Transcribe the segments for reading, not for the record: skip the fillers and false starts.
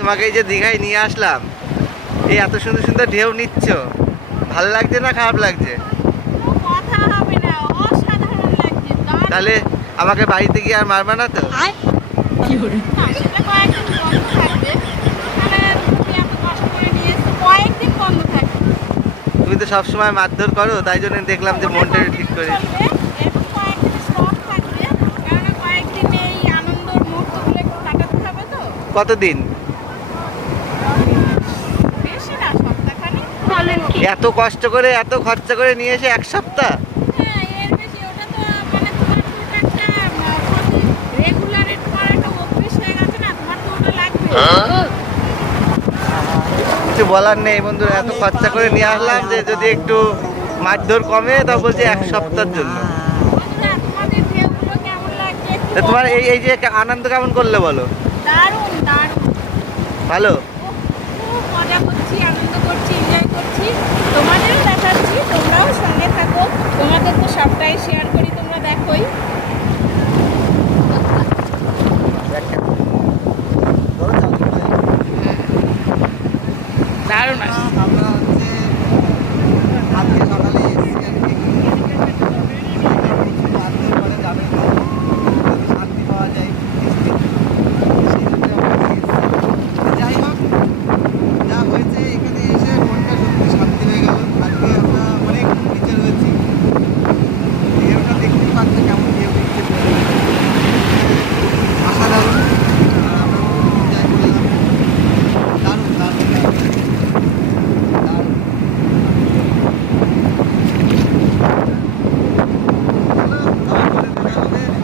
তোমাকে এই যে দীঘায় নিয়ে আসলাম, এই এত সুন্দর সুন্দর ঢেউ নিচ্ছ, ভালো লাগছে না খারাপ লাগছে? কথা হবে না, অসাধারণ লাগছে। তাহলে আমাকে বাড়িতে গিয়ে আর মারবা না তো? সেটা কয়েকদিন বন্ধ থাকবে। তাহলে তুমি এত কষ্ট করে নিয়ে এসছো, কয়েকদিন বন্ধ থাকবে। তুমি তো সবসময় মারধর করো, তাই জন্য দেখলাম যে মনটা ঠিক করে। চলবে, এরকম কয়েকদিন স্টপ থাকবে। কারণ কয়েকদিন এই আনন্দের মুহূর্তগুলো একটু কাটাতে হবে তো। কতদিন? বেশি না, সপ্তাহখানেক। বলেন কি? এত কষ্ট করে এত খরচা করে নিয়ে এসে 1 সপ্তাহ? হ্যাঁ, এর বেশি ওটা তো মানে তোমার খুব একটা রেগুলারের তোমার একটা অভ্যেস হয়ে গেছে না, তোমার তো ওটা লাগবে। কিছু বলার নেই বন্ধুরা, এত খরচা করে নিয়ে আসলাম যে যদি একটু মারধর কমে তা বলছে 1 সপ্তাহের জন্য। বন্ধুরা, তোমাদের ঢেউগুলো কেমন লাগছে একটু তা তোমার বলো। এই যে আনন্দ কেমন করলে বলো? দারুণ দারুণ। ভালো? খুব মজা করছি, আনন্দ করছি, এনজয় করছি। তোমাদেরও দেখাচ্ছি, তোমরাও সঙ্গে থাকো। তোমাদের তো সবটাই শেয়ার করি, তোমরা দেখোই। দারুণ আসছে। আমরা হচ্ছে আজকে সকালে এসেছি আর কি। মারধর করে যাবে না, যদি শান্তি পাওয়া যায় সেই জন্য আমরা এসেছি। যাই হোক, যা হয়েছে এখানে এসে মনটা সত্যি শান্তি হয়ে গেল। আজকে আমরা অনেক নিচে রয়েছি, ঢেউটা দেখতেই পাচ্ছি কেমন ঢেউ দেখতে অসাধারণ। আমরা এনজয় করলাম, দারুণ দারুণ দারুণ দারুণ।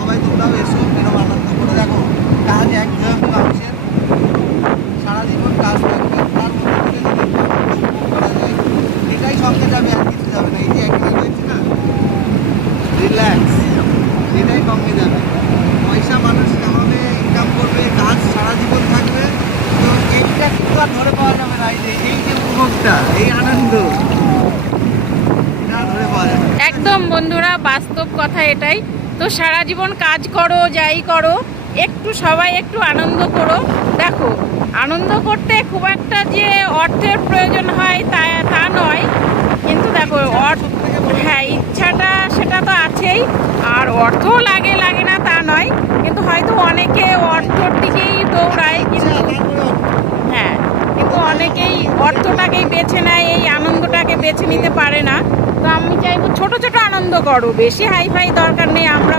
সবাই তোমরাও এসো, এরকম আনন্দ করে দেখো। কাজ একঘেয়েমি মানুষের, সারা জীবন কাজ থাকবে, তার মধ্যে থেকে যদি উপভোগ করা যায় এটাই সঙ্গে যাবে, আর কিছু যাবে না। এই যে একদিন রয়েছে না, রিল্যাক্স, এটাই সঙ্গে যাবে। পয়সা মানুষ কামাবে, ইনকাম করবে, কাজ সারা জীবন থাকবে, তো এইটা কিন্তু আর ধরে পাওয়া যাবে না। এই যে উপভোগটা, এই আনন্দ, এটা আর ধরে পাওয়া যাবে না। একদম বন্ধুরা, বাস্তব কথা এটাই। তো সারা জীবন কাজ করো, যাই করো, একটু সবাই একটু আনন্দ করো। দেখো, আনন্দ করতে খুব একটা যে অর্থের প্রয়োজন হয় তা নয়, কিন্তু দেখো হ্যাঁ, ইচ্ছাটা সেটা তো আছেই। আর অর্থও লাগে না তা নয়, কিন্তু হয়তো অনেকে অর্থর দিকেই দৌড়ায়, কিন্তু হ্যাঁ, কিন্তু অনেকেই অর্থটাকেই বেছে নেয়, এই আনন্দটাকে বেছে নিতে পারে না। তো আমি চাইবো ছোট ছোট আনন্দ করো, বেশি হাইফাই দরকার নেই। আমরা